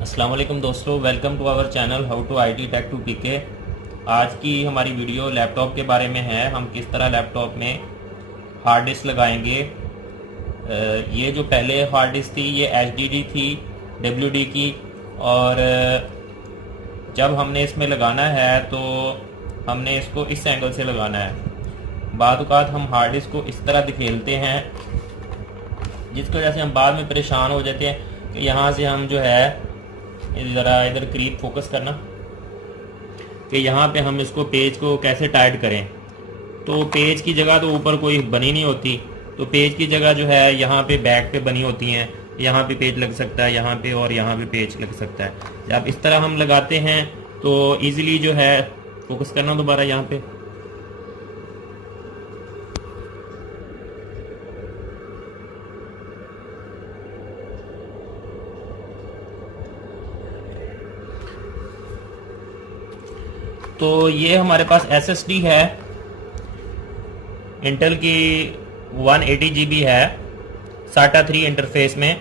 अस्सलाम वालेकुम दोस्तों, welcome to our channel how to IT tech to PK. आज की हमारी वीडियो लैपटॉप के बारे में है। हम किस तरह लैपटॉप में हार्ड डिस्क लगाएंगे। ये जो पहले हार्ड डिस्क थी ये HDD थी WD की, और जब हमने इसमें लगाना है तो हमने इसको इस एंगल से लगाना है। बाद औक़ात हम हार्ड डिस्क को इस तरह दिखेलते हैं, जिसकी वजह से हम बाद में परेशान हो जाते हैं कि यहाँ से हम जो है ज़रा इधर करीब फोकस करना कि यहाँ पे हम इसको पेज को कैसे टाइट करें। तो पेज की जगह तो ऊपर कोई बनी नहीं होती, तो पेज की जगह जो है यहाँ पे बैक पे बनी होती हैं। यहाँ पे पेज लग सकता है, यहाँ पे, और यहाँ पे पेज लग सकता है। जब इस तरह हम लगाते हैं तो इजीली जो है फोकस करना दोबारा यहाँ पे। तो ये हमारे पास SSD है, इंटेल की 180 GB है SATA 3 इंटरफेस में।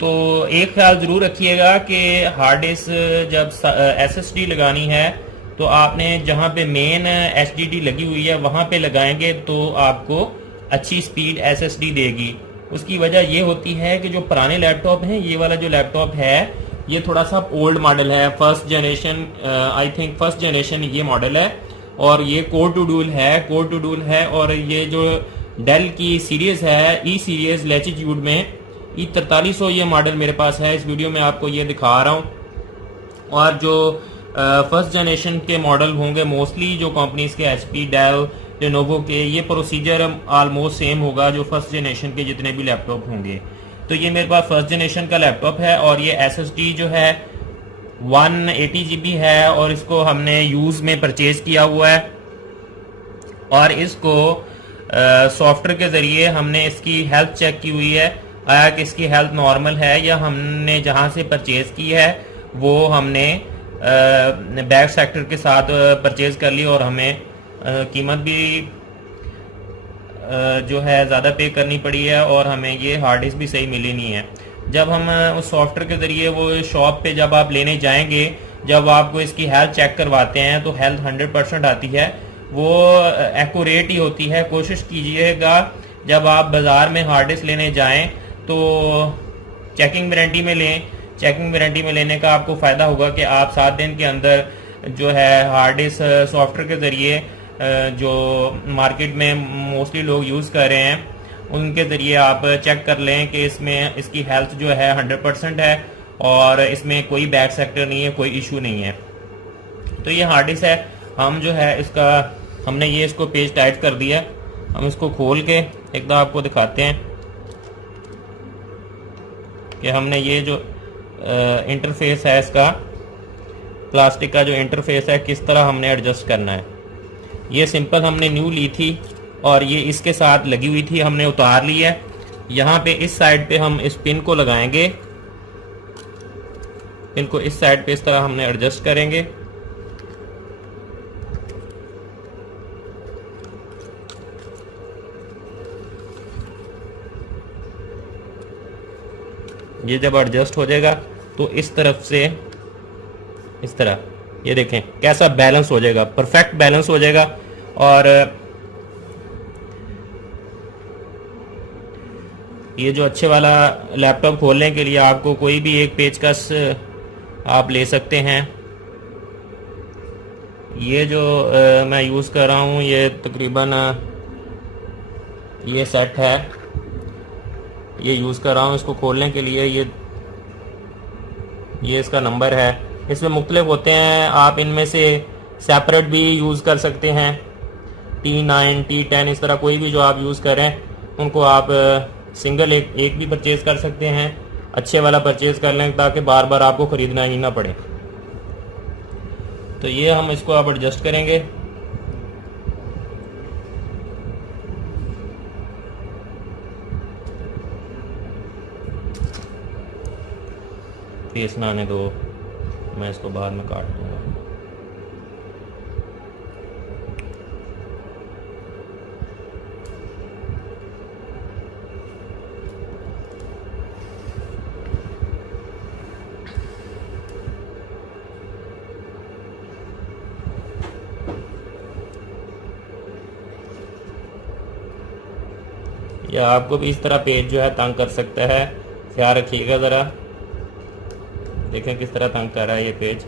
तो एक ख्याल ज़रूर रखिएगा कि हार्ड डिस्क जब SSD लगानी है तो आपने जहाँ पे मेन HDD लगी हुई है वहाँ पे लगाएंगे तो आपको अच्छी स्पीड SSD देगी। उसकी वजह ये होती है कि जो पुराने लैपटॉप हैं, ये वाला जो लैपटॉप है ये थोड़ा सा ओल्ड मॉडल है, first generation, I think first generation ये मॉडल है, और ये कोर टू डूल है। और ये जो डेल की सीरीज है, ई सीरीज लैटिट्यूड में E4300 ये मॉडल मेरे पास है। इस वीडियो में आपको ये दिखा रहा हूँ। और जो फर्स्ट जनरेशन के मॉडल होंगे मोस्टली जो कंपनीज के HP, डेल, लेनोवो के, ये प्रोसीजर ऑलमोस्ट सेम होगा जो फर्स्ट जनरेशन के जितने भी लैपटॉप होंगे। तो ये मेरे पास फर्स्ट जनरेशन का लैपटॉप है, और ये SSD जो है 180 GB है, और इसको हमने यूज़ में परचेज किया हुआ है। और इसको सॉफ्टवेयर के ज़रिए हमने इसकी हेल्थ चेक की हुई है, आया कि इसकी हेल्थ नॉर्मल है, या हमने जहाँ से परचेज की है वो हमने बैक सेक्टर के साथ परचेज कर ली, और हमें कीमत भी जो है ज़्यादा पे करनी पड़ी है, और हमें ये हार्ड डिस्क भी सही मिली नहीं है। जब हम उस सॉफ्टवेयर के ज़रिए वो शॉप पे जब आप लेने जाएंगे, जब आपको इसकी हेल्थ चेक करवाते हैं तो हेल्थ 100% आती है, वो एक्यूरेट ही होती है। कोशिश कीजिएगा जब आप बाज़ार में हार्ड डिस्क लेने जाएं तो चेकिंग वारंटी में लें। चेकिंग वारंटी में लेने का आपको फ़ायदा होगा कि आप 7 दिन के अंदर जो है हार्ड डिस्क सॉफ्टवेयर के ज़रिए जो मार्केट में मोस्टली लोग यूज़ कर रहे हैं उनके ज़रिए आप चेक कर लें कि इसमें इसकी हेल्थ जो है 100% है, और इसमें कोई बैक सेक्टर नहीं है, कोई इशू नहीं है। तो ये हार्ड डिस्क है। हम जो है इसका हमने ये इसको पेज टाइट कर दिया। हम इसको खोल के एक बार आपको दिखाते हैं कि हमने ये जो इंटरफेस है, इसका प्लास्टिक का जो इंटरफेस है, किस तरह हमने एडजस्ट करना है। ये सिंपल हमने न्यू ली थी और ये इसके साथ लगी हुई थी, हमने उतार ली है। यहाँ पे इस साइड पे हम इस पिन को लगाएंगे, पिन को इस साइड पे इस तरह हमने एडजस्ट करेंगे। ये जब एडजस्ट हो जाएगा तो इस तरफ से इस तरह ये देखें कैसा बैलेंस हो जाएगा, परफेक्ट बैलेंस हो जाएगा। और ये जो अच्छे वाला लैपटॉप खोलने के लिए आपको कोई भी एक पेचकस आप ले सकते हैं। ये जो मैं यूज़ कर रहा हूँ ये तकरीबन ये सेट है, ये यूज़ कर रहा हूँ इसको खोलने के लिए। ये इसका नंबर है, इसमें मुख्तलिफ होते हैं, आप इनमें से सेपरेट भी यूज़ कर सकते हैं। T9, T10 इस तरह कोई भी जो आप यूज़ करें उनको आप सिंगल एक भी परचेज़ कर सकते हैं। अच्छे वाला परचेज़ कर लें ताकि बार बार आपको ख़रीदना ही ना पड़े। तो ये हम इसको आप एडजस्ट करेंगे। फेस ना आने दो, मैं इसको बाद में काट दूँगा। या आपको भी इस तरह पेज जो है तंग कर सकता है। ख्याल रखिएगा ज़रा। देखें किस तरह तंग कर रहा है ये पेज।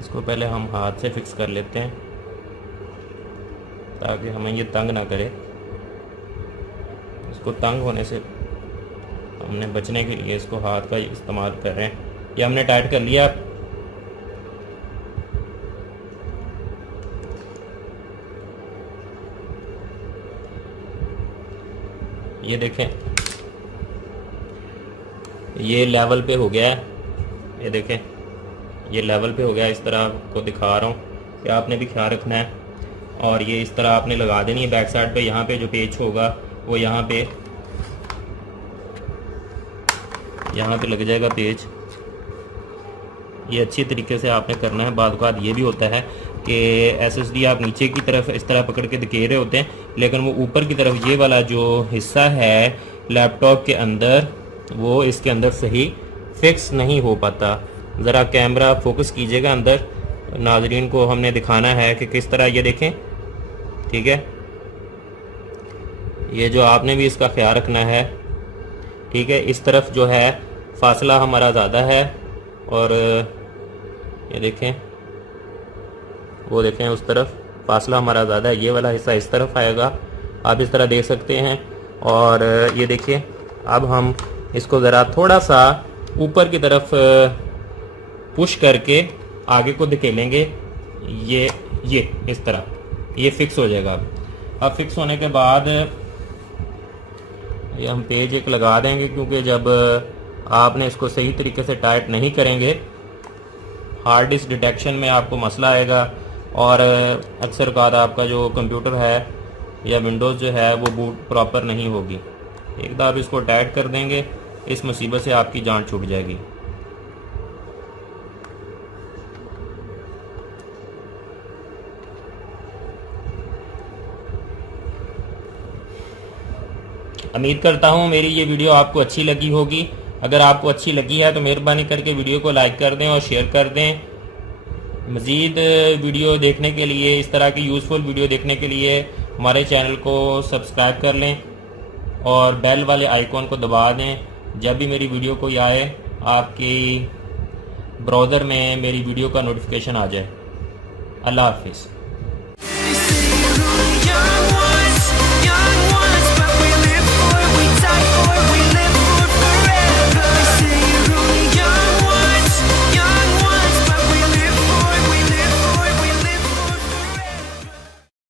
इसको पहले हम हाथ से फिक्स कर लेते हैं ताकि हमें ये तंग ना करे। इसको तंग होने से हमने बचने के लिए इसको हाथ का इस्तेमाल कर रहे हैं। ये हमने टाइट कर लिया। ये देखें ये लेवल पे हो गया है। ये देखें ये लेवल पे हो गया। इस तरह आपको दिखा रहा हूँ कि आपने भी ख्याल रखना है। और ये इस तरह आपने लगा देनी है बैक साइड पे। यहाँ पे जो पेज होगा वो यहाँ पे लग जाएगा पेज। ये अच्छी तरीके से आपने करना है। बाद बात ये भी होता है कि SSD आप नीचे की तरफ इस तरह पकड़ के धकेल रहे होते हैं, लेकिन वो ऊपर की तरफ ये वाला जो हिस्सा है लैपटॉप के अंदर वो इसके अंदर सही फिक्स नहीं हो पाता। ज़रा कैमरा फोकस कीजिएगा अंदर। नाजरीन को हमने दिखाना है कि किस तरह, ये देखें, ठीक है। ये जो आपने भी इसका ख्याल रखना है, ठीक है। इस तरफ जो है फासला हमारा ज़्यादा है और ये देखें, वो देखें उस तरफ फासला हमारा ज़्यादा है। ये वाला हिस्सा इस तरफ आएगा, आप इस तरह देख सकते हैं। और ये देखिए अब हम इसको ज़रा थोड़ा सा ऊपर की तरफ पुश करके आगे को धकेलेंगे। ये इस तरह ये फिक्स हो जाएगा। अब फिक्स होने के बाद ये हम पेज एक लगा देंगे, क्योंकि जब आपने इसको सही तरीके से टाइट नहीं करेंगे हार्ड डिस्क डिटेक्शन में आपको मसला आएगा और अक्सर औक़ात आपका जो कंप्यूटर है या विंडोज़ जो है वो बूट प्रॉपर नहीं होगी। एक बार आप इसको टाइट कर देंगे, इस मुसीबत से आपकी जान छूट जाएगी। उम्मीद करता हूँ मेरी ये वीडियो आपको अच्छी लगी होगी। अगर आपको अच्छी लगी है तो मेहरबानी करके वीडियो को लाइक कर दें और शेयर कर दें। मज़ीद वीडियो देखने के लिए, इस तरह की यूज़फुल वीडियो देखने के लिए हमारे चैनल को सब्सक्राइब कर लें और बेल वाले आइकॉन को दबा दें। जब भी मेरी वीडियो कोई आए आपकी ब्राउज़र में मेरी वीडियो का नोटिफिकेशन आ जाए। अल्लाह हाफिज़।